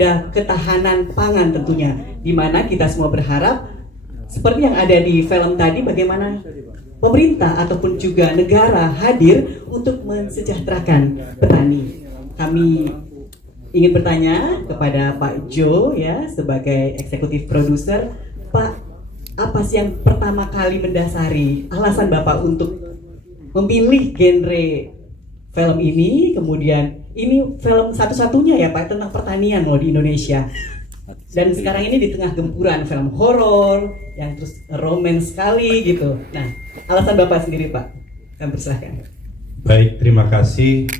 ada ketahanan pangan tentunya, di mana kita semua berharap seperti yang ada di film tadi, bagaimana pemerintah ataupun juga negara hadir untuk mensejahterakan petani. Kami ingin bertanya kepada Pak Jo ya, sebagai eksekutif produser. Pak, apa sih yang pertama kali mendasari alasan Bapak untuk memilih genre film ini? Kemudian ini film satu-satunya ya Pak tentang pertanian loh di Indonesia. Dan sekarang ini di tengah gempuran film horor yang terus romance sekali gitu. Nah, alasan Bapak sendiri Pak, kami persilahkan. Baik, terima kasih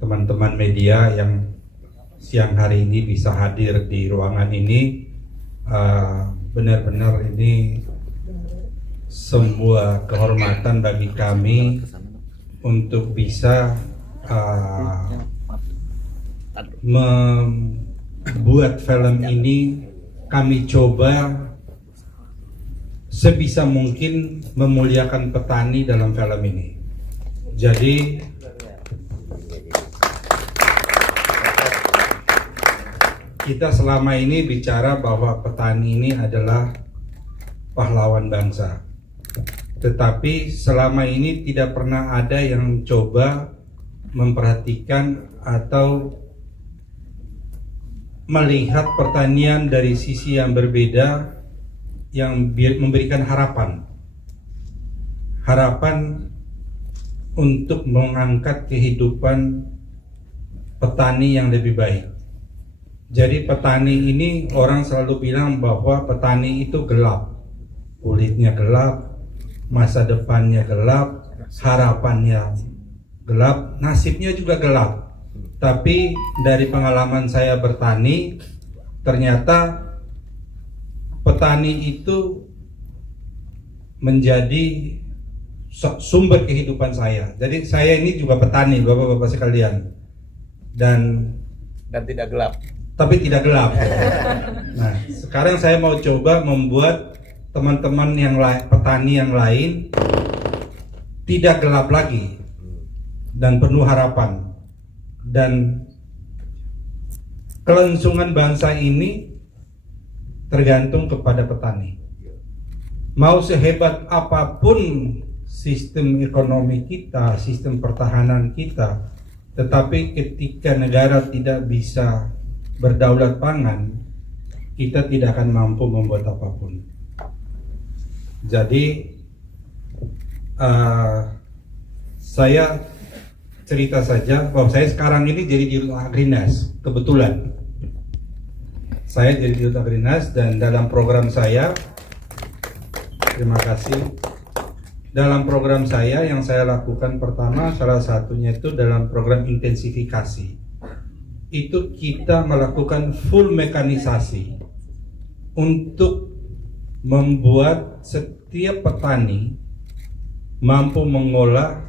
teman-teman media yang siang hari ini bisa hadir di ruangan ini. Benar-benar ini sebuah kehormatan bagi kami untuk bisa membuat film ini. Kami coba sebisa mungkin memuliakan petani dalam film ini. Jadi kita selama ini bicara bahwa petani ini adalah pahlawan bangsa. Tetapi selama ini tidak pernah ada yang coba memperhatikan atau melihat pertanian dari sisi yang berbeda, yang memberikan harapan untuk mengangkat kehidupan petani yang lebih baik. Jadi petani ini, orang selalu bilang bahwa petani itu gelap, kulitnya gelap, masa depannya gelap, harapannya gelap, nasibnya juga gelap. Tapi dari pengalaman saya bertani, ternyata petani itu menjadi sumber kehidupan saya. Jadi saya ini juga petani, bapak-bapak sekalian, dan tidak gelap. Tapi tidak gelap. Nah, sekarang saya mau coba membuat teman-teman yang lain, petani yang lain, tidak gelap lagi dan penuh harapan. Dan kelangsungan bangsa ini tergantung kepada petani. Mau sehebat apapun sistem ekonomi kita, sistem pertahanan kita, tetapi ketika negara tidak bisa berdaulat pangan, kita tidak akan mampu membuat apapun. Jadi saya cerita saja bahwa saya sekarang ini jadi Dirut Agrinas. Kebetulan saya jadi Dirut Agrinas, dan dalam program saya, terima kasih, dalam program saya yang saya lakukan pertama, salah satunya itu dalam program intensifikasi. Itu kita melakukan full mekanisasi untuk membuat setiap petani mampu mengolah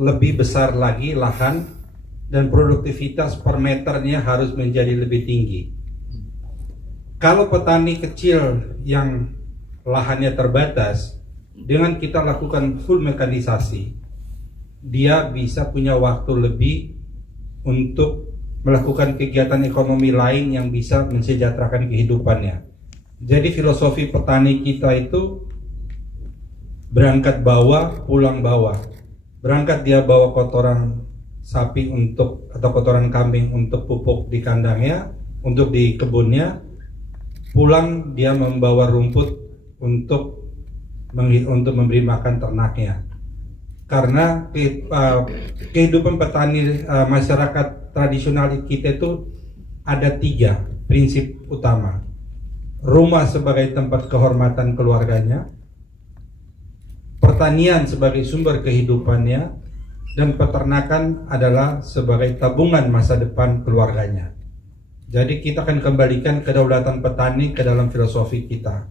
lebih besar lagi lahan, dan produktivitas per meternya harus menjadi lebih tinggi. Kalau petani kecil yang lahannya terbatas, dengan kita lakukan full mekanisasi, dia bisa punya waktu lebih untuk melakukan kegiatan ekonomi lain yang bisa mensejahterakan kehidupannya. Jadi filosofi petani kita itu berangkat bawah, pulang bawah. Berangkat dia bawa kotoran sapi atau kotoran kambing untuk pupuk di kandangnya, untuk di kebunnya. Pulang dia membawa rumput untuk memberi makan ternaknya. Karena kehidupan petani masyarakat tradisional kita itu ada 3 prinsip utama. Rumah sebagai tempat kehormatan keluarganya, pertanian sebagai sumber kehidupannya, dan peternakan adalah sebagai tabungan masa depan keluarganya. Jadi kita akan kembalikan kedaulatan petani ke dalam filosofi kita.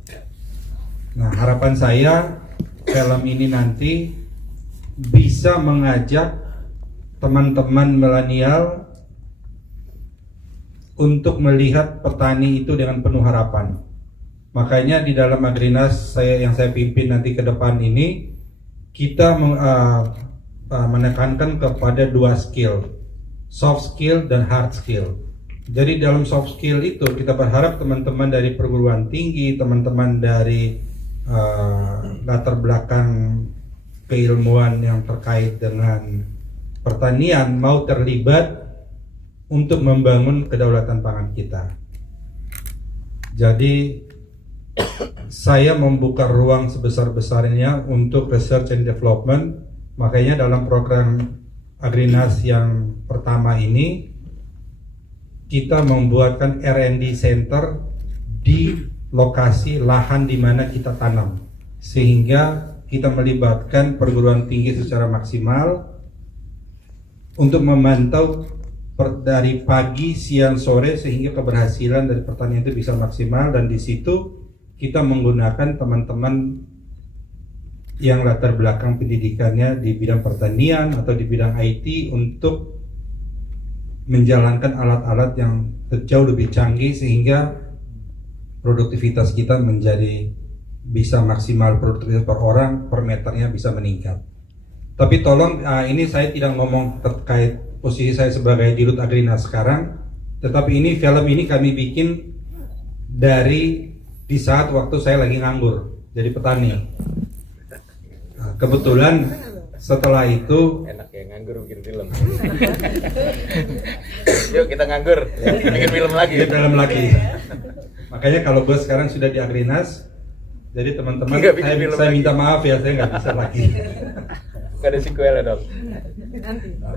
Nah, harapan saya film ini nanti bisa mengajak teman-teman milenial untuk melihat petani itu dengan penuh harapan. Makanya di dalam Agrinas yang saya pimpin nanti ke depan ini, kita menekankan kepada 2 skill, soft skill dan hard skill. Jadi dalam soft skill itu kita berharap teman-teman dari perguruan tinggi, teman-teman dari latar belakang keilmuan yang terkait dengan pertanian mau terlibat untuk membangun kedaulatan pangan kita. Jadi saya membuka ruang sebesar-besarnya untuk research and development. Makanya dalam program Agrinas yang pertama ini kita membuatkan R&D center di lokasi lahan di mana kita tanam, sehingga kita melibatkan perguruan tinggi secara maksimal untuk memantau dari pagi, siang, sore, sehingga keberhasilan dari pertanian itu bisa maksimal. Dan di situ kita menggunakan teman-teman yang latar belakang pendidikannya di bidang pertanian atau di bidang IT untuk menjalankan alat-alat yang jauh lebih canggih sehingga produktivitas kita menjadi bisa maksimal, produktivitas per orang per meternya bisa meningkat. Tapi tolong ini saya tidak ngomong terkait posisi saya sebagai dirut Agrinas sekarang, tetapi ini film ini kami bikin di saat waktu saya lagi nganggur jadi petani. Kebetulan setelah itu enak ya nganggur bikin film. Yuk kita nganggur, bikin film lagi. Makanya kalau gue sekarang sudah di Agrinas, jadi teman-teman saya minta maaf ya, saya nggak bisa lagi. Gak ada sequel ya dong.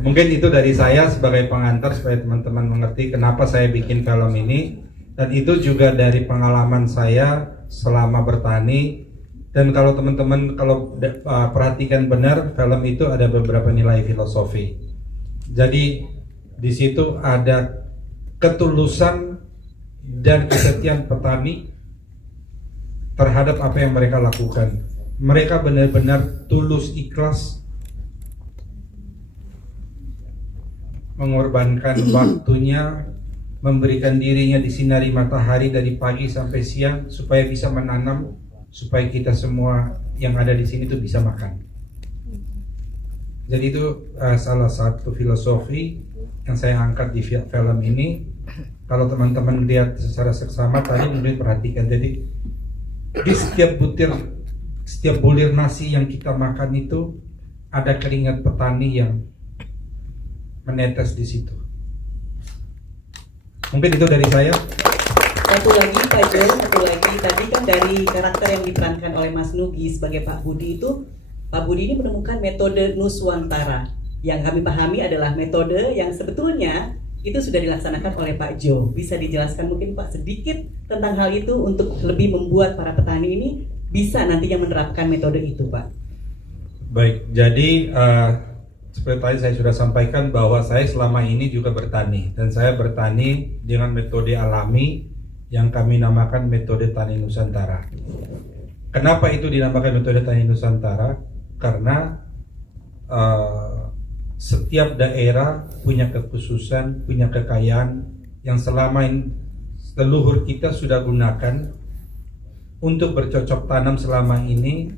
Mungkin itu dari saya sebagai pengantar supaya teman-teman mengerti kenapa saya bikin film ini, dan itu juga dari pengalaman saya selama bertani. Dan kalau teman-teman perhatikan benar, film itu ada beberapa nilai filosofi. Jadi di situ ada ketulusan dan kesetiaan petani terhadap apa yang mereka lakukan. Mereka benar-benar tulus ikhlas mengorbankan waktunya, memberikan dirinya disinari matahari dari pagi sampai siang supaya bisa menanam, supaya kita semua yang ada di sini tuh bisa makan. Jadi itu salah satu filosofi yang saya angkat di film ini. Kalau teman-teman lihat secara seksama tadi mungkin perhatikan. Jadi di setiap bulir nasi yang kita makan itu ada keringat petani yang menetes di situ. Mungkin itu dari saya. Satu lagi Pak Jo, tadi kan dari karakter yang diperankan oleh Mas Nugi sebagai Pak Budi itu, Pak Budi ini menemukan metode Nuswantara yang kami pahami adalah metode yang sebetulnya itu sudah dilaksanakan oleh Pak Jo. Bisa dijelaskan mungkin Pak sedikit tentang hal itu untuk lebih membuat para petani ini bisa nantinya menerapkan metode itu, Pak. Baik, jadi seperti tadi saya sudah sampaikan bahwa saya selama ini juga bertani, dan saya bertani dengan metode alami yang kami namakan metode tani Nusantara. Kenapa itu dinamakan metode tani Nusantara? Karena setiap daerah punya kekhususan, punya kekayaan yang selama ini leluhur kita sudah gunakan untuk bercocok tanam selama ini,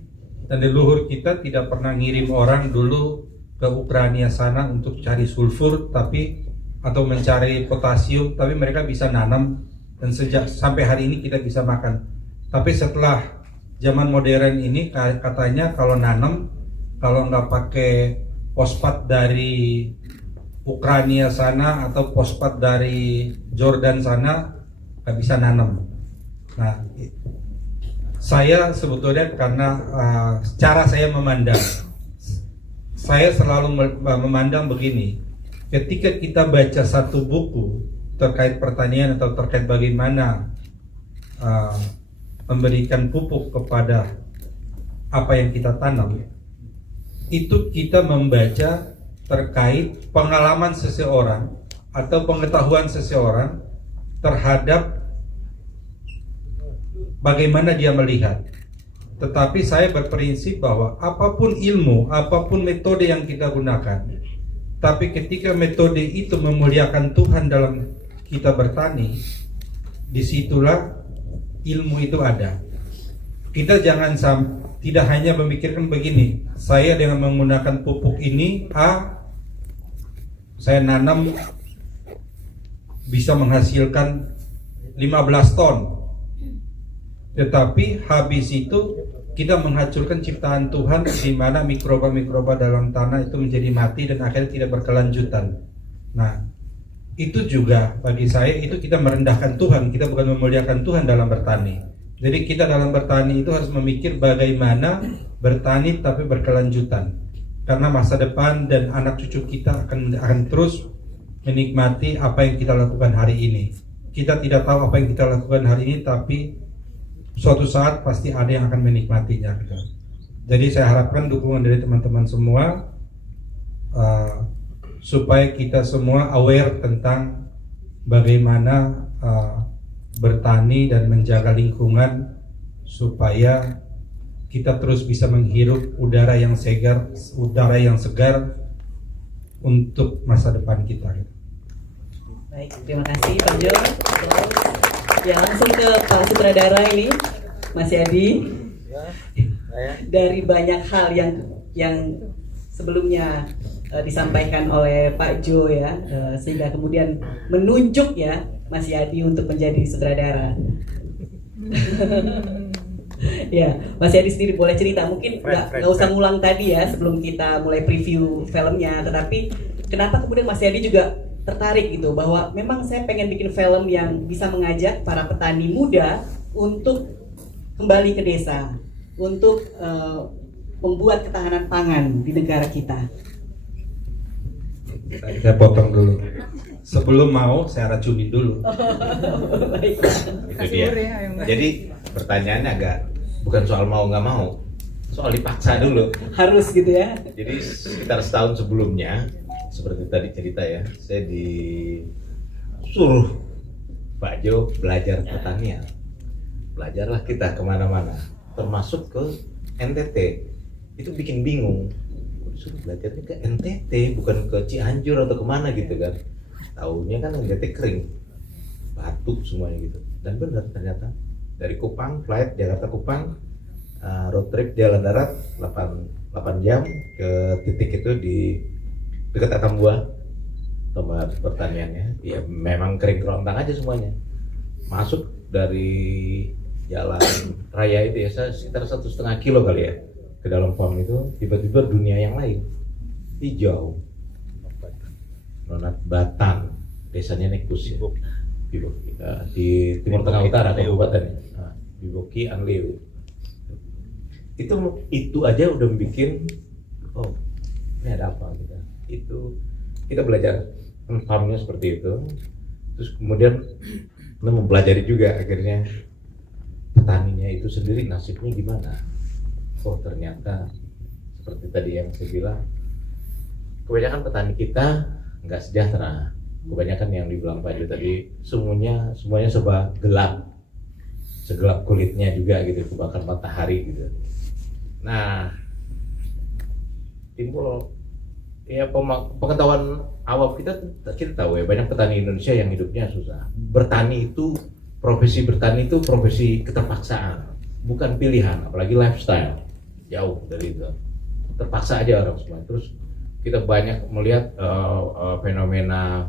dan leluhur kita tidak pernah ngirim orang dulu ke Ukraina sana untuk cari sulfur atau mencari potasium, tapi mereka bisa nanam dan sampai hari ini kita bisa makan. Tapi setelah zaman modern ini katanya kalau nanam, kalau nggak pakai fosfat dari Ukraina sana atau fosfat dari Jordan sana nggak bisa nanam. Nah, saya sebetulnya karena cara saya memandang, saya selalu memandang begini: ketika kita baca satu buku terkait pertanian atau terkait bagaimana memberikan pupuk kepada apa yang kita tanam, itu kita membaca terkait pengalaman seseorang atau pengetahuan seseorang terhadap bagaimana dia melihat. Tetapi saya berprinsip bahwa apapun ilmu, apapun metode yang kita gunakan, tapi ketika metode itu memuliakan Tuhan dalam kita bertani, disitulah ilmu itu ada. Kita jangan tidak hanya memikirkan begini, saya dengan menggunakan pupuk ini saya nanam bisa menghasilkan 15 ton. Tetapi habis itu kita menghancurkan ciptaan Tuhan di mana mikroba-mikroba dalam tanah itu menjadi mati dan akhirnya tidak berkelanjutan. Nah, itu juga bagi saya itu kita merendahkan Tuhan, kita bukan memuliakan Tuhan dalam bertani. Jadi kita dalam bertani itu harus memikir bagaimana bertani tapi berkelanjutan. Karena masa depan dan anak cucu kita akan terus menikmati apa yang kita lakukan hari ini. Kita tidak tahu apa yang kita lakukan hari ini, tapi suatu saat pasti ada yang akan menikmatinya. Jadi saya harapkan dukungan dari teman-teman semua supaya kita semua aware tentang bagaimana bertani dan menjaga lingkungan supaya kita terus bisa menghirup udara yang segar, untuk masa depan kita. Baik, terima kasih Pak Jo. Ya, langsung ke Pak Sutradara ini, Mas Yadi. Dari banyak hal yang sebelumnya disampaikan oleh Pak Jo ya, sehingga kemudian menunjuk ya Mas Yadi untuk menjadi sutradara. Ya, Mas Yadi sendiri boleh cerita, mungkin nggak usah ngulang tadi ya sebelum kita mulai preview filmnya, tetapi kenapa kemudian Mas Yadi juga tertarik gitu bahwa memang saya pengen bikin film yang bisa mengajak para petani muda untuk kembali ke desa, untuk membuat ketahanan pangan di negara kita. Saya potong dulu. Sebelum mau saya racunin dulu. Itu dia. Jadi pertanyaannya agak bukan soal mau nggak mau, soal dipaksa dulu. Harus gitu ya. Jadi sekitar setahun sebelumnya, seperti tadi cerita ya, saya disuruh Pak Jo belajar pertanian. Belajarlah kita kemana-mana, termasuk ke NTT. Itu bikin bingung. Disuruh belajarnya ke NTT, bukan ke Cianjur atau kemana gitu kan. Tahunya kan NTT kering, batuk semuanya gitu. Dan benar ternyata dari Kupang, flight Jakarta Kupang, road trip jalan darat 8 jam ke titik itu di dekat Atambua, tempat pertaniannya. Ya memang kering kerontang aja semuanya. Masuk dari jalan raya itu ya, sekitar 1,5 kilo kali ya ke dalam farm itu, tiba-tiba dunia yang lain, hijau, Nonat Batan, desanya Nekus ya, di Timur Tengah Utara kabupaten, Biboki Anleu. Itu aja udah bikin, oh ini ada apa gitu. Itu kita belajar farmnya seperti itu, terus kemudian kita mempelajari juga akhirnya petaninya itu sendiri nasibnya gimana. Oh ternyata seperti tadi yang saya bilang, kebanyakan petani kita nggak sejahtera. Kebanyakan yang dibilang Pak Jo tadi, semuanya serba gelap, segelap kulitnya juga gitu, kebakar matahari gitu. Nah, timbul ya pengetahuan awam kita tahu ya, banyak petani Indonesia yang hidupnya susah. Profesi bertani itu profesi keterpaksaan, bukan pilihan, apalagi lifestyle. Jauh dari itu, terpaksa aja orang semua. Terus kita banyak melihat fenomena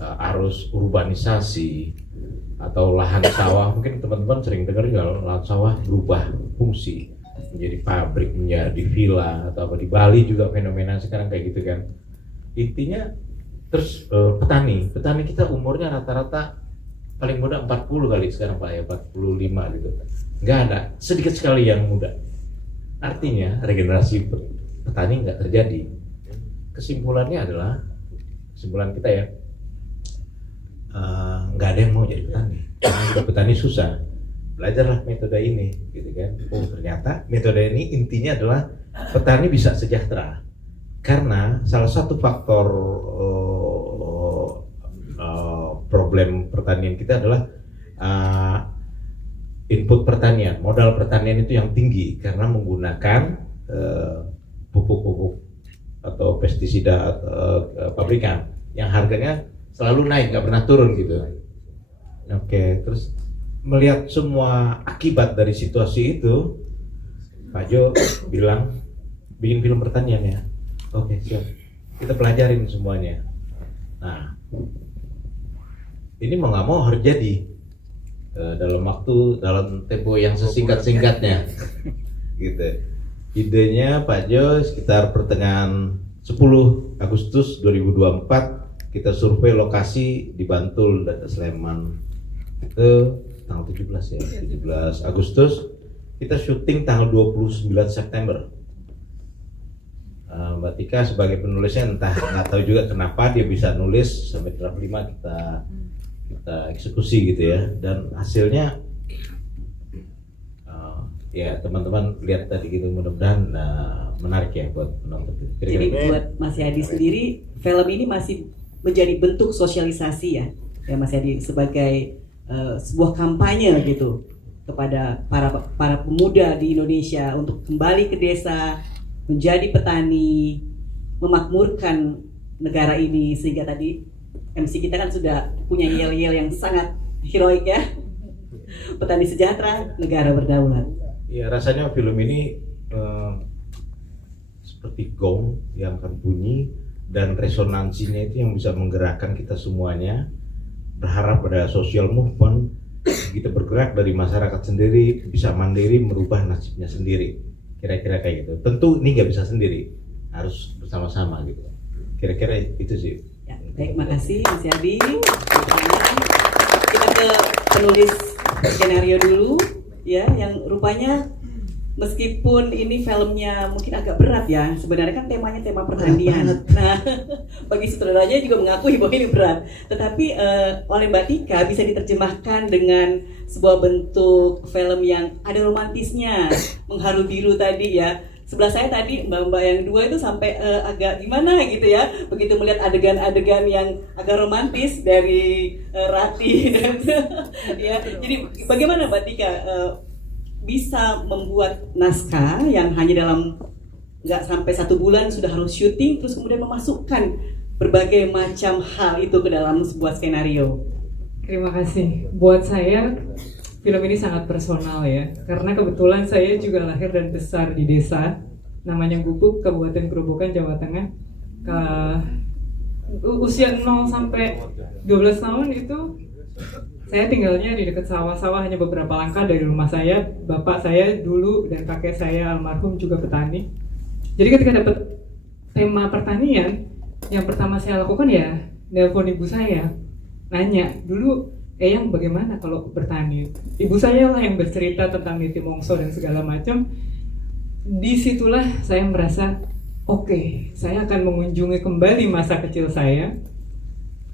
arus urbanisasi atau lahan sawah. Mungkin teman-teman sering dengar kalau lahan sawah berubah fungsi menjadi pabrik, menjadi villa, atau apa di Bali juga fenomena sekarang kayak gitu kan. Intinya terus petani kita umurnya rata-rata paling muda 40 kali sekarang Pak ya, 45 gitu. Nggak ada, sedikit sekali yang muda. Artinya regenerasi petani nggak terjadi. Kesimpulannya adalah, kesimpulan kita ya, nggak ada yang mau jadi petani. Karena hidup petani susah. Belajarlah metode ini, gitu kan. Oh ternyata metode ini intinya adalah petani bisa sejahtera. Karena salah satu faktor problem pertanian kita adalah input pertanian, modal pertanian itu yang tinggi karena menggunakan pupuk-pupuk atau pestisida pabrikan yang harganya selalu naik, nggak pernah turun gitu. Oke, terus melihat semua akibat dari situasi itu, Pak Jo bilang bikin film pertanian ya. Oke, siap. Kita pelajarin semuanya. Nah, ini mau nggak mau harus jadi dalam tempo yang sesingkat-singkatnya gitu. Idenya Pak Jo sekitar pertengahan 10 Agustus 2024 kita survei lokasi di Bantul dan Sleman itu tanggal 17 ya, 17 Agustus. Kita syuting tanggal 29 September. Mbak Tika sebagai penulisnya entah nggak tahu juga kenapa dia bisa nulis sampai draft 5 kita eksekusi gitu ya, dan hasilnya ya teman-teman lihat tadi gitu, mudah-mudahan menarik ya buat penonton. Jadi buat Mas Yadi sendiri, film ini masih menjadi bentuk sosialisasi ya Mas Yadi, sebagai sebuah kampanye gitu kepada para pemuda di Indonesia untuk kembali ke desa, menjadi petani, memakmurkan negara ini, sehingga tadi MC kita kan sudah punya yel-yel yang sangat heroik ya. Petani sejahtera, negara berdaulat. Ya rasanya film ini seperti gong yang akan bunyi dan resonansinya itu yang bisa menggerakkan kita semuanya. Berharap pada social movement, kita bergerak dari masyarakat sendiri, bisa mandiri merubah nasibnya sendiri. Kira-kira kayak gitu. Tentu ini nggak bisa sendiri, harus bersama-sama gitu. Kira-kira itu sih. Ya, baik, makasih Mas Yadi. Kita ke penulis skenario dulu ya, yang rupanya meskipun ini filmnya mungkin agak berat ya, sebenarnya kan temanya tema pertanian. Nah, bagi sutradaranya juga mengakui bahwa ini berat. Tetapi oleh Mbak Tika bisa diterjemahkan dengan sebuah bentuk film yang ada romantisnya, mengharu biru tadi ya. Sebelah saya tadi mbak-mbak yang dua itu sampai agak gimana gitu ya, begitu melihat adegan-adegan yang agak romantis dari Rati dan ya. Jadi bagaimana Mbak Tika bisa membuat naskah yang hanya dalam nggak sampai 1 bulan sudah harus syuting, terus kemudian memasukkan berbagai macam hal itu ke dalam sebuah skenario? Terima kasih. Buat saya film ini sangat personal ya, karena kebetulan saya juga lahir dan besar di desa namanya Gubuk, Kabupaten Gerobokan, Jawa Tengah. Usia 0 sampai 12 tahun itu saya tinggalnya di dekat sawah-sawah, hanya beberapa langkah dari rumah saya. Bapak saya dulu dan kakek saya almarhum juga petani. Jadi ketika dapat tema pertanian, yang pertama saya lakukan ya nelpon ibu saya, nanya dulu, Eyang bagaimana kalau bertani? Ibu saya lah yang bercerita tentang niti mongso dan segala macam. Disitulah saya merasa oke, saya akan mengunjungi kembali masa kecil saya.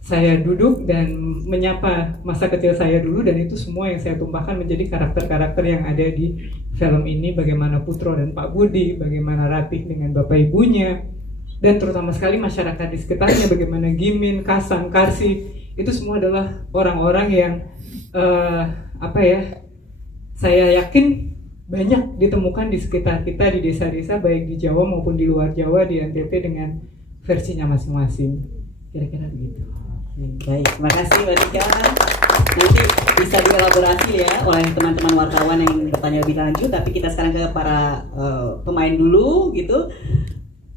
Saya duduk dan menyapa masa kecil saya dulu, dan itu semua yang saya tumpahkan menjadi karakter-karakter yang ada di film ini. Bagaimana Putro dan Pak Budi, bagaimana Ratih dengan bapak ibunya, dan terutama sekali masyarakat di sekitarnya, bagaimana Gimin, Kasang, Karsi, itu semua adalah orang-orang yang saya yakin banyak ditemukan di sekitar kita di desa-desa, baik di Jawa maupun di luar Jawa, di NTT dengan versinya masing-masing. Kira-kira begitu. Baik, terima kasih Mbak Tika. Nanti bisa dielaborasi ya oleh teman-teman wartawan yang bertanya lebih lanjut, tapi kita sekarang ke para pemain dulu gitu.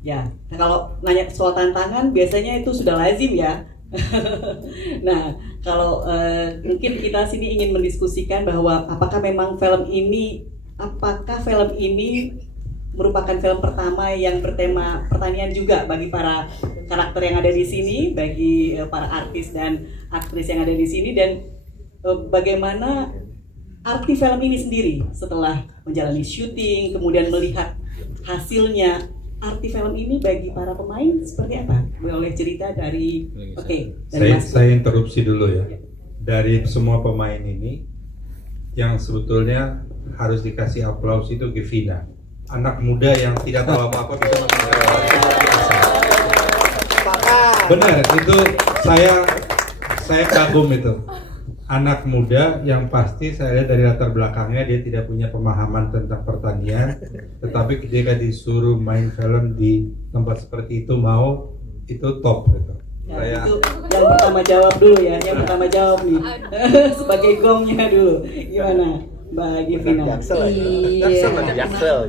Ya, kalau nanya soal tantangan biasanya itu sudah lazim ya. Nah, kalau mungkin kita sini ingin mendiskusikan bahwa apakah film ini merupakan film pertama yang bertema pertanian juga bagi para karakter yang ada di sini, bagi para artis dan aktris yang ada di sini, dan bagaimana arti film ini sendiri setelah menjalani syuting, kemudian melihat hasilnya. Arti film ini bagi para pemain seperti apa? Boleh cerita dari saya interupsi dulu ya. Dari semua pemain ini yang sebetulnya harus dikasih aplaus itu Gevina, anak muda yang tidak tahu apa-apa bisa mengenalkan. Benar, itu saya kagum itu. Anak muda yang pasti saya lihat dari latar belakangnya dia tidak punya pemahaman tentang pertanian, tetapi ketika disuruh main film di tempat seperti itu mau, itu top gitu. Ya, itu yang pertama jawab dulu ya, yang pertama jawab nih sebagai gongnya dulu. Gimana Mbak Gevina? Iya,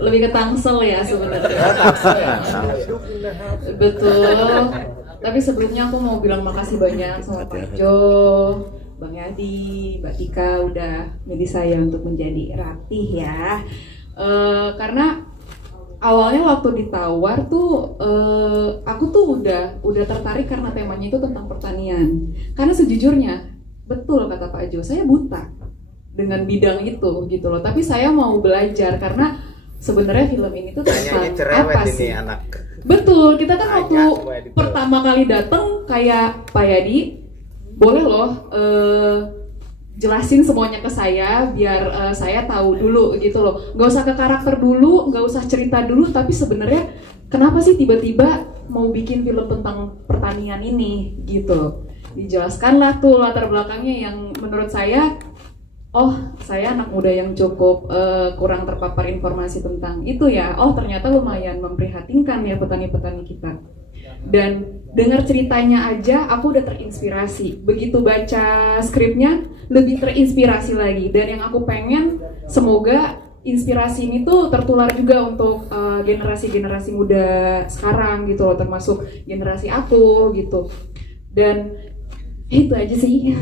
lebih ke tangsel ya sebenarnya. Betul. Tapi sebelumnya aku mau bilang makasih banyak sama Pak Jo, Bang Yadi, Mbak Tika udah milih saya untuk menjadi Ratih ya. Karena awalnya waktu ditawar tuh aku tuh udah tertarik karena temanya itu tentang pertanian. Karena sejujurnya betul kata Pak Jo, saya buta dengan bidang itu gitu loh. Tapi saya mau belajar karena sebenarnya film ini tuh tentang apa sih? Anak. Betul, kita kan waktu pertama kali datang kayak Pak Yadi, boleh loh jelasin semuanya ke saya biar saya tahu dulu gitu loh. Gak usah ke karakter dulu, gak usah cerita dulu, tapi sebenarnya kenapa sih tiba-tiba mau bikin film tentang pertanian ini gitu loh. Dijelaskanlah tuh latar belakangnya yang menurut saya, oh saya anak muda yang cukup kurang terpapar informasi tentang itu ya. Oh ternyata lumayan memprihatinkan ya petani-petani kita. Dan dengar ceritanya aja aku udah terinspirasi. Begitu baca skripnya lebih terinspirasi lagi. Dan yang aku pengen semoga inspirasi ini tuh tertular juga untuk generasi-generasi muda sekarang gitu loh, termasuk generasi aku gitu. Dan itu aja sih.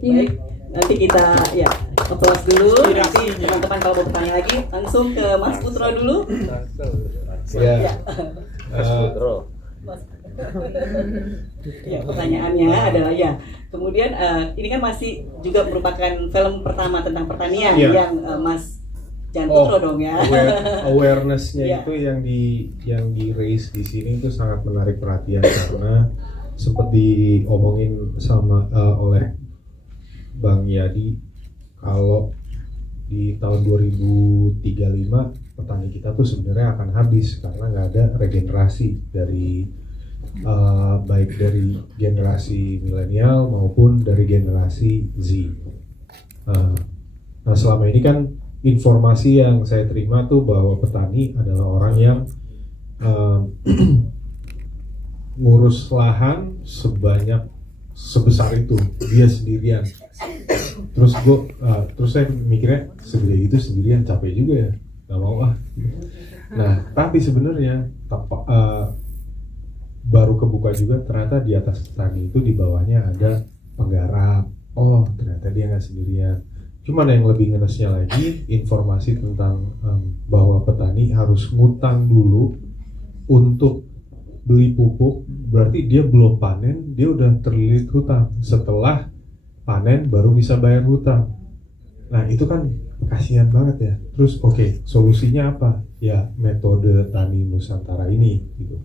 Baik, nanti kita ya applause dulu. Nanti teman-teman kalau mau bertanya lagi langsung ke Mas Putro dulu. Ya. Mas Putro. Ya, pertanyaannya adalah ya. Kemudian ini kan masih juga merupakan film pertama tentang pertanian yang Mas Jan Putro dong ya. Awareness-nya Ya. itu yang di raise di sini itu sangat menarik perhatian karena sempat diomongin sama oleh Bang Yadi kalau di tahun 2035 petani kita tuh sebenarnya akan habis karena nggak ada regenerasi dari baik dari generasi milenial maupun dari generasi Z. Nah selama ini kan informasi yang saya terima tuh bahwa petani adalah orang yang ngurus lahan sebesar itu dia sendirian. Terus saya mikirnya segede itu sendirian capek juga ya, nggak mau ah. Nah tapi sebenarnya baru kebuka juga ternyata di atas petani itu di bawahnya ada penggarap. Oh ternyata dia nggak sendirian. Cuman yang lebih ngenesnya lagi informasi tentang bahwa petani harus ngutang dulu untuk beli pupuk, berarti dia belum panen, dia udah terlilit hutang. Setelah panen baru bisa bayar hutang. Nah itu kan kasihan banget ya. Terus oke, solusinya apa? Ya metode tani Nusantara ini gitu.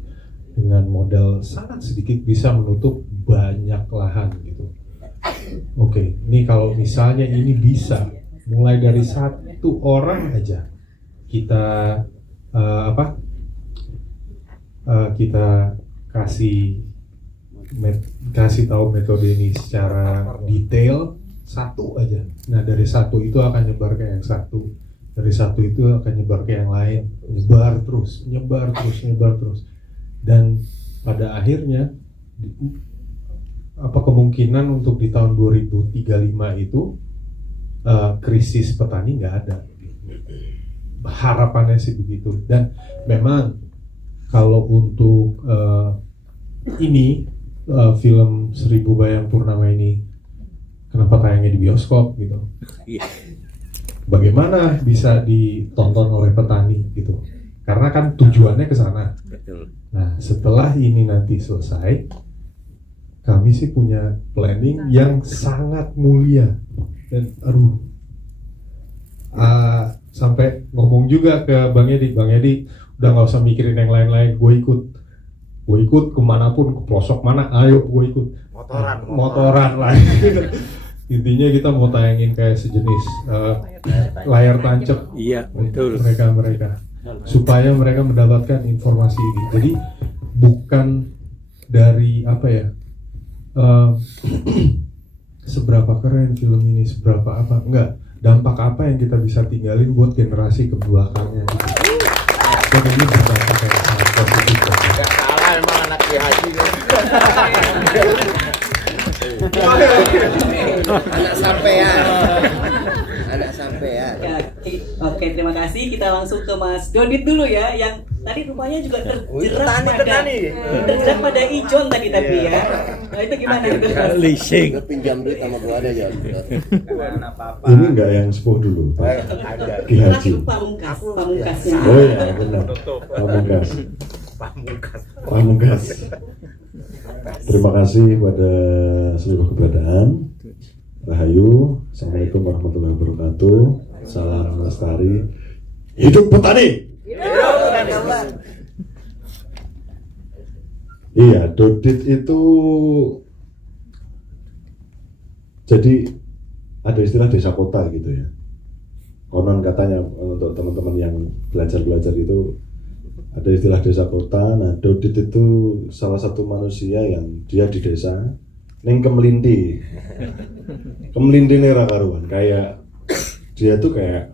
Dengan modal sangat sedikit bisa menutup banyak lahan gitu. Oke, ini kalau misalnya ini bisa mulai dari satu orang aja kita kita kasih tahu metode ini secara detail satu aja. Nah dari satu itu akan nyebar ke yang satu, dari satu itu akan nyebar ke yang lain, nyebar terus, dan pada akhirnya kemungkinan untuk di tahun 2035 itu krisis petani nggak ada. Harapannya sih begitu. Dan memang kalau untuk ini film 1000 Bayang Purnama ini kenapa tayangnya di bioskop gitu? Bagaimana bisa ditonton oleh petani gitu? Karena kan tujuannya ke sana. Nah, setelah ini nanti selesai, kami sih punya planning yang sangat mulia dan sampai ngomong juga ke Bang Yadi, udah nggak usah mikirin yang lain-lain, gue ikut kemanapun, ke pelosok mana, ayo gue ikut. Motoran lah. Intinya kita mau tayangin kayak sejenis layar tancap. Iya, betul. Mereka supaya mereka mendapatkan informasi ini. Jadi bukan dari seberapa keren film ini, seberapa apa, enggak, dampak apa yang kita bisa tinggalin buat generasi kebelakangnya gitu. Dan ini berdampak yang sangat positif. Gak salah emang anak Ki Haji. Anak sampean. Ya, oke, terima kasih. Kita langsung ke Mas Dodit dulu ya, yang Tadi rupanya juga petani. terjerat pada ijon tadi ya. Nah, itu gimana itu? Leasing. Pinjam duit sama gua ada ya. Ini enggak yang sepuh dulu, Pak. Ki Haji. Terakhir pamungkasnya. Oh iya, benar. Pamungkas. Terima kasih pada seluruh keberadaan. Rahayu. Assalamualaikum warahmatullahi wabarakatuh. Salam lestari. Hidup petani. Iya, Dodit itu jadi ada istilah desa kota gitu ya. Konon katanya untuk teman-teman yang belajar itu ada istilah desa kota. Nah, Dodit itu salah satu manusia yang dia di desa neng kemelindi. Kemelindi nih karuan, kayak dia tuh kayak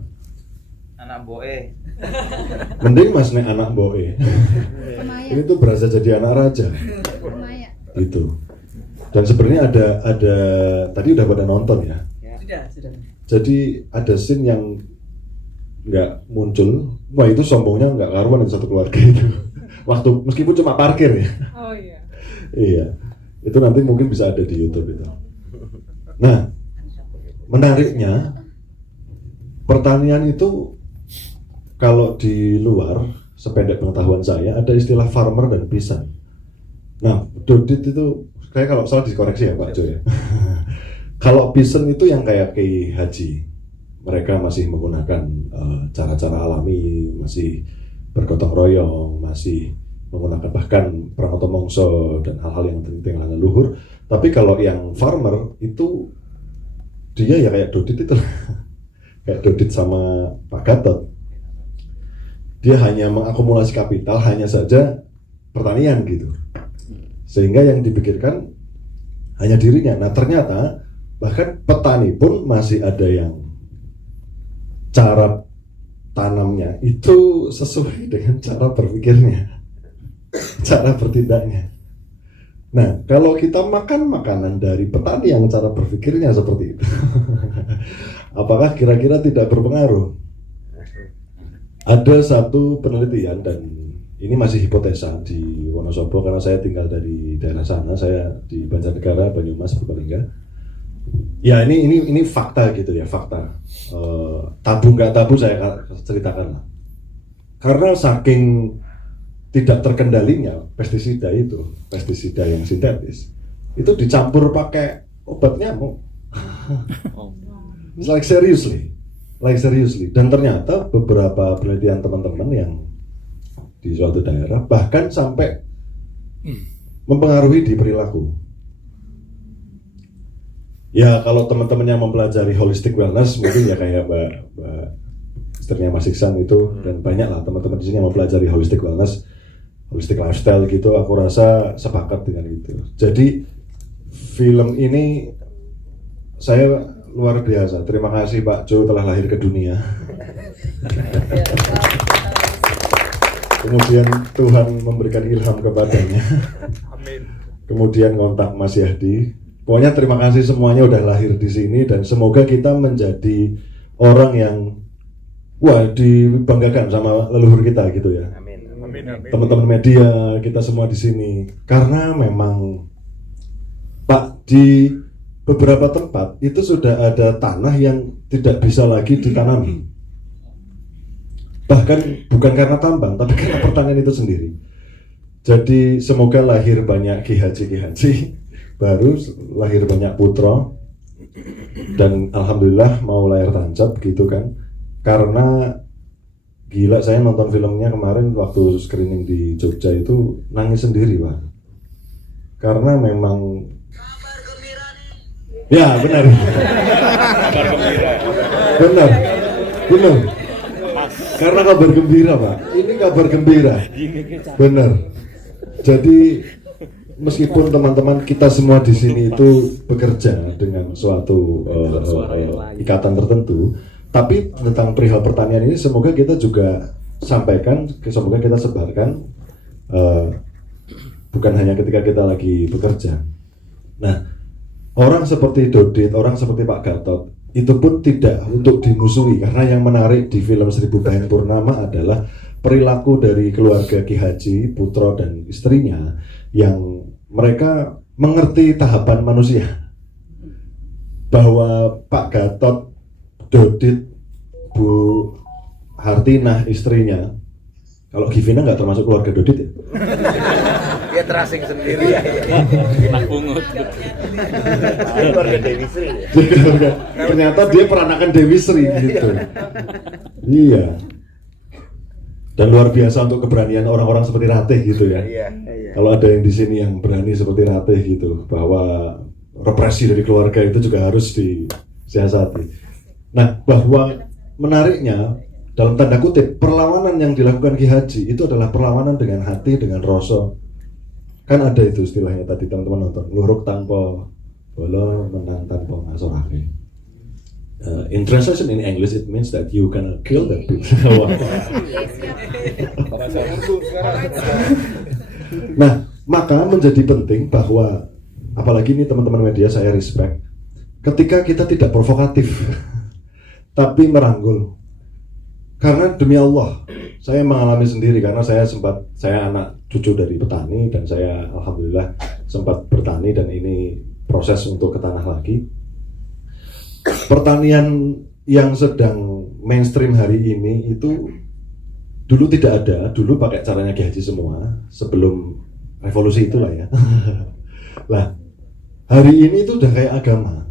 anak boe. Mending mas nek anak boe. Ini tuh berasa jadi anak raja. Itu. Dan sebenarnya ada tadi udah pada nonton ya. Sudah. Jadi ada scene yang nggak muncul. Wah, itu sombongnya nggak karuan di satu keluarga itu. Waktu meskipun cuma parkir ya. Oh iya. Iya. Itu nanti mungkin bisa ada di YouTube itu. Nah, menariknya pertanian itu kalau di luar, sependek pengetahuan saya, ada istilah farmer dan peasant. Nah, Dodit itu, kayak kalau salah dikoreksi ya Pak Jo ya. Kalau peasant itu yang kayak Ki Haji, mereka masih menggunakan cara-cara alami, masih bergotong royong, masih menggunakan bahkan pranoto mongso dan hal-hal yang penting leluhur. Tapi kalau yang farmer itu, dia ya kayak Dodit itu, kayak Dodit sama Pak Gatot. Dia hanya mengakumulasi kapital, hanya saja pertanian gitu. Sehingga yang dipikirkan hanya dirinya. Nah, ternyata bahkan petani pun masih ada yang cara tanamnya itu sesuai dengan cara berpikirnya, cara bertindaknya. Nah, kalau kita makan makanan dari petani yang cara berpikirnya seperti itu, apakah kira-kira tidak berpengaruh? Ada satu penelitian, dan ini masih hipotesa di Wonosobo karena saya tinggal dari daerah sana, saya di Banjarnegara, Banyumas, Purbalingga. Ya ini fakta gitu ya, fakta. Tabu nggak tabu saya ceritakan lah. Karena saking tidak terkendalinya pestisida yang sintetis, itu dicampur pakai obat nyamuk. Like seriously. Dan ternyata beberapa penelitian teman-teman yang di suatu daerah bahkan sampai mempengaruhi di perilaku. Ya kalau teman-teman yang mempelajari holistic wellness mungkin ya kayak Mbak istrinya Mas Iksan itu, dan banyak lah teman-teman di sini yang mempelajari holistic wellness, holistic lifestyle gitu, aku rasa sepakat dengan itu. Jadi film ini saya luar biasa. Terima kasih Pak Jo telah lahir ke dunia. Kemudian Tuhan memberikan ilham kepadanya. Kemudian kontak Mas Yahdi. Pokoknya terima kasih semuanya udah lahir di sini, dan semoga kita menjadi orang yang dibanggakan sama leluhur kita gitu ya. Teman-teman media, kita semua di sini. Karena memang Pak, di beberapa tempat itu sudah ada tanah yang tidak bisa lagi ditanami. Bahkan bukan karena tambang, tapi karena pertanian itu sendiri. Jadi semoga lahir banyak Ki Haji baru, lahir banyak putra, dan alhamdulillah mau lahir tancap gitu kan. Karena gila, saya nonton filmnya kemarin waktu screening di Jogja itu nangis sendiri Pak. Karena memang ya benar. Benar. Karena kabar gembira Pak. Ini kabar gembira. Benar. Jadi meskipun teman-teman kita semua di sini itu bekerja dengan suatu ikatan tertentu, tapi tentang perihal pertanian ini semoga kita juga sampaikan, semoga kita sebarkan, bukan hanya ketika kita lagi bekerja. Nah, orang seperti Dodit, orang seperti Pak Gatot, itu pun tidak untuk dimusuhi, karena yang menarik di film Seribu Bayang Purnama adalah perilaku dari keluarga Ki Haji, Putra dan istrinya yang mereka mengerti tahapan manusia, bahwa Pak Gatot, Dodit, Bu Hartinah istrinya, kalau Givina nggak termasuk keluarga Dodit ya? Dia terasing sendiri. Keluarga Dewi Sri. Ternyata dia peranakan Dewi Sri gitu. Iya. Dan luar biasa untuk keberanian orang-orang seperti Ratih gitu ya. Iya. Kalau ada yang di sini yang berani seperti Ratih gitu, bahwa represi dari keluarga itu juga harus disiasati. Nah, bahwa menariknya dalam tanda kutip perlawanan yang dilakukan Ki Haji itu adalah perlawanan dengan hati, dengan rasa. Kan ada itu istilahnya tadi teman-teman nonton, luruk tanpa bolo, menang tanpa ngasorake. In translation in English it means that you can kill that people. Nah, maka menjadi penting bahwa, apalagi ini teman-teman media saya respect, ketika kita tidak provokatif tapi merangkul. Karena demi Allah, saya mengalami sendiri, karena saya anak cucu dari petani dan saya alhamdulillah sempat bertani, dan ini proses untuk ke tanah lagi. Pertanian yang sedang mainstream hari ini itu dulu tidak ada, dulu pakai caranya Ki Haji semua sebelum revolusi itulah ya. Lah, hari ini itu udah kayak agama.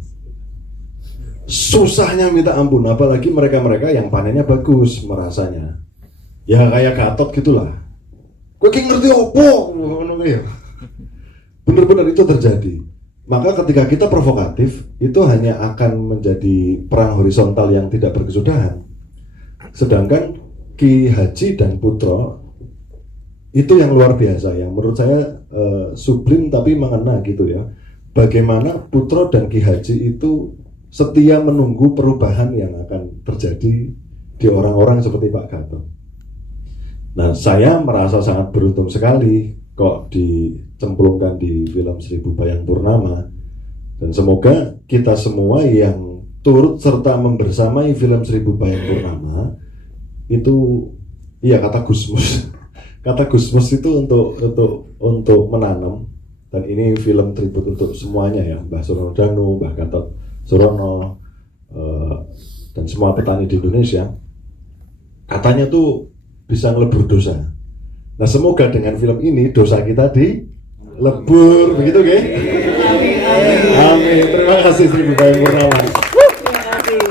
Susahnya minta ampun, apalagi mereka-mereka yang panennya bagus merasanya. Ya kayak Gatot gitulah. Gue ngerti opo, bener-bener itu terjadi. Maka ketika kita provokatif, itu hanya akan menjadi perang horizontal yang tidak berkesudahan. Sedangkan Ki Haji dan Putra itu yang luar biasa, yang menurut saya sublim tapi mengena gitu ya. Bagaimana Putra dan Ki Haji itu setia menunggu perubahan yang akan terjadi di orang-orang seperti Pak Gatot. Nah, saya merasa sangat beruntung sekali kok dicemplungkan di film Seribu Bayang Purnama, dan semoga kita semua yang turut serta membersamai film Seribu Bayang Purnama itu, iya kata Gusmus, kata Gusmus itu untuk menanam, dan ini film tribut untuk semuanya ya, Mbah Surono Danu, Mbah Gatot Surono, dan semua petani di Indonesia, katanya tuh bisa ngelebur dosa. Nah, semoga dengan film ini dosa kita dilebur, begitu nggih? Amin, amin. Amin. Terima kasih Seribu Bayang Purnama. Terima kasih.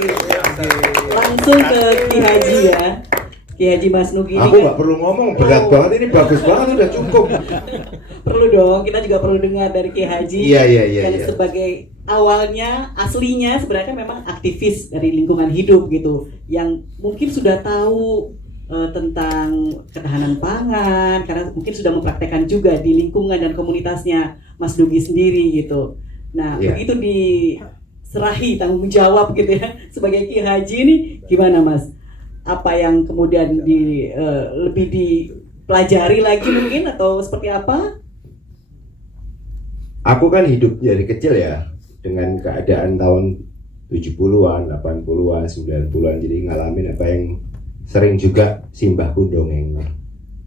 Langsung ke Ki Haji ya. Ki Haji Mas Nugi ini Aku nggak perlu ngomong, berat banget ini, bagus banget, udah cukup. perlu dong, kita juga perlu dengar dari Ki Haji. Iya. Dan sebagai awalnya, aslinya sebenarnya memang aktivis dari lingkungan hidup gitu, yang mungkin sudah tahu tentang ketahanan pangan, karena mungkin sudah mempraktekkan juga di lingkungan dan komunitasnya Mas Nugi sendiri gitu. Nah, begitu diserahi tanggung jawab gitu ya sebagai Ki Haji ini, gimana Mas? Apa yang kemudian lebih dipelajari lagi mungkin, atau seperti apa? Aku kan hidup dari kecil ya dengan keadaan tahun 70-an, 80-an, 90-an, jadi ngalamin apa yang sering juga simbahku dongeng.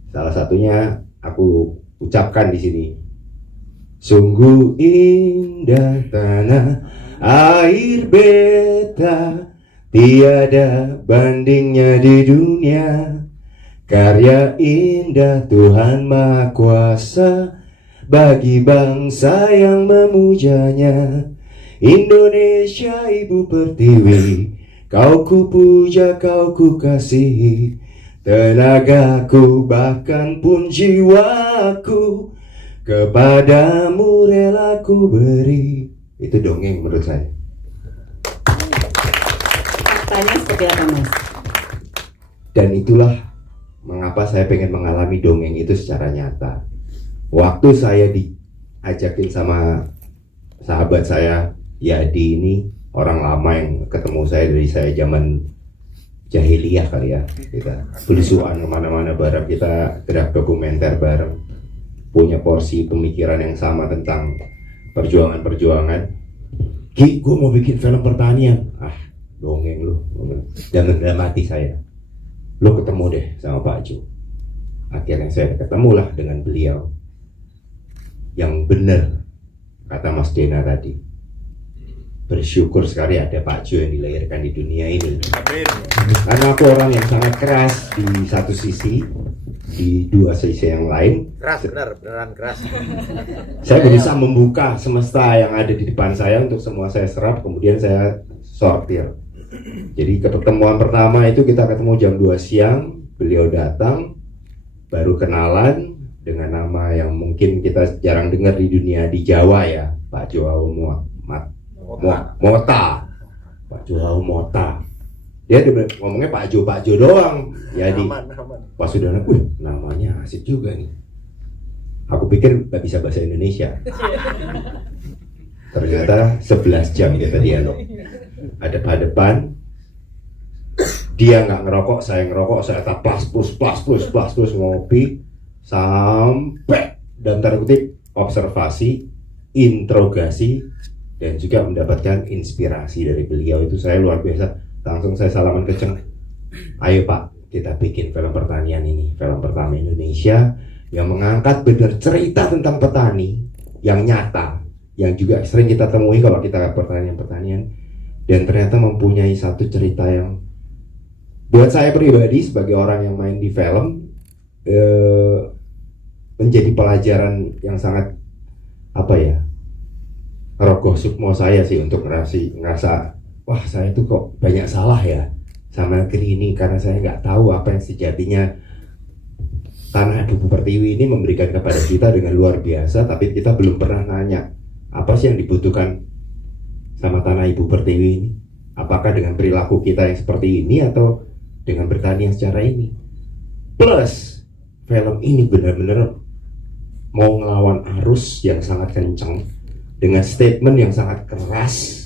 Salah satunya aku ucapkan di sini. Sungguh indah tanah air beta, tiada bandingnya di dunia. Karya indah Tuhan Maha Kuasa bagi bangsa yang memujanya. Indonesia Ibu Pertiwi, kau ku puja, kau ku kasihi, tenagaku bahkan pun jiwaku kepadamu rela ku beri. Itu dongeng menurut saya. Faktanya seperti apa Mas? Dan itulah mengapa saya pengen mengalami dongeng itu secara nyata. Waktu saya diajakin sama sahabat saya, Yadi ini, orang lama yang ketemu saya dari saya zaman jahiliyah kali ya, kita belusuan kemana-mana bareng, kita gerak dokumenter bareng, punya porsi pemikiran yang sama tentang perjuangan-perjuangan. Ki, gue mau bikin film pertanian. dongeng lu. Dan dalam hati saya, lu ketemu deh sama Pak Jo. Akhirnya saya ketemulah dengan beliau. Yang benar, kata Mas Dena tadi, bersyukur sekali ada Pak Jo yang dilahirkan di dunia ini. Karena aku orang yang sangat keras di satu sisi, di dua sisi yang lain. Keras, beneran keras. Saya berusaha membuka semesta yang ada di depan saya untuk semua saya serap, kemudian saya sortir. Jadi pertemuan pertama itu kita ketemu jam 2 siang, beliau datang, baru kenalan dengan nama yang mungkin kita jarang dengar di dunia di Jawa ya, Pak Joao Mota. Pak Joao Mota. Dia ngomongnya Pak Jo doang. Jadi pas sudah namanya asik juga nih. Aku pikir nggak bisa bahasa Indonesia. Ternyata 11 jam kita dialog. Hadap-hadapan. Dia nggak ngerokok, saya tak plus ngopi sampai dalam tanda kutip observasi, interogasi, dan juga mendapatkan inspirasi dari beliau. Itu saya luar biasa. Langsung saya salaman kenceng. Ayo Pak, kita bikin film pertanian ini, film pertama Indonesia yang mengangkat benar cerita tentang petani yang nyata, yang juga sering kita temui kalau kita pertanian, dan ternyata mempunyai satu cerita yang buat saya pribadi sebagai orang yang main di film menjadi pelajaran yang sangat rogoh sukmo saya sih untuk ngerasa wah saya tuh kok banyak salah ya sama negeri ini, karena saya nggak tahu apa yang sejatinya tanah Ibu Pertiwi ini memberikan kepada kita dengan luar biasa, tapi kita belum pernah nanya apa sih yang dibutuhkan sama tanah Ibu Pertiwi ini, apakah dengan perilaku kita yang seperti ini atau dengan bertani yang secara ini. Plus film ini benar-benar mau ngelawan arus yang sangat kencang dengan statement yang sangat keras.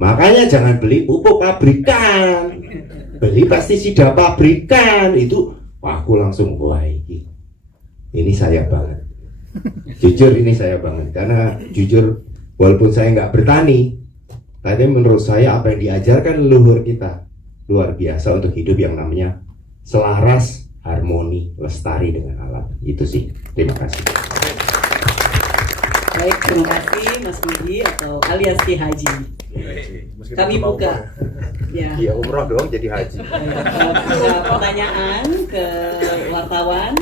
Makanya jangan beli pupuk pabrikan, beli pestisida pabrikan. Itu aku langsung wah ini saya banget. Jujur ini saya banget, karena jujur walaupun saya nggak bertani, tapi menurut saya apa yang diajarkan leluhur kita luar biasa untuk hidup yang namanya selaras, harmoni, lestari dengan alam. Itu sih. Terima kasih. Baik, terima kasih Mas Budi atau alias Ki Haji. Kami buka. Ya. Iya, umroh doang jadi haji. Buka pertanyaan ke wartawan.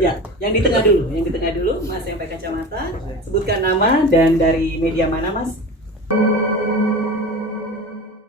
Ya, yang di tengah dulu, Mas yang pakai kacamata. Sebutkan nama dan dari media mana, Mas?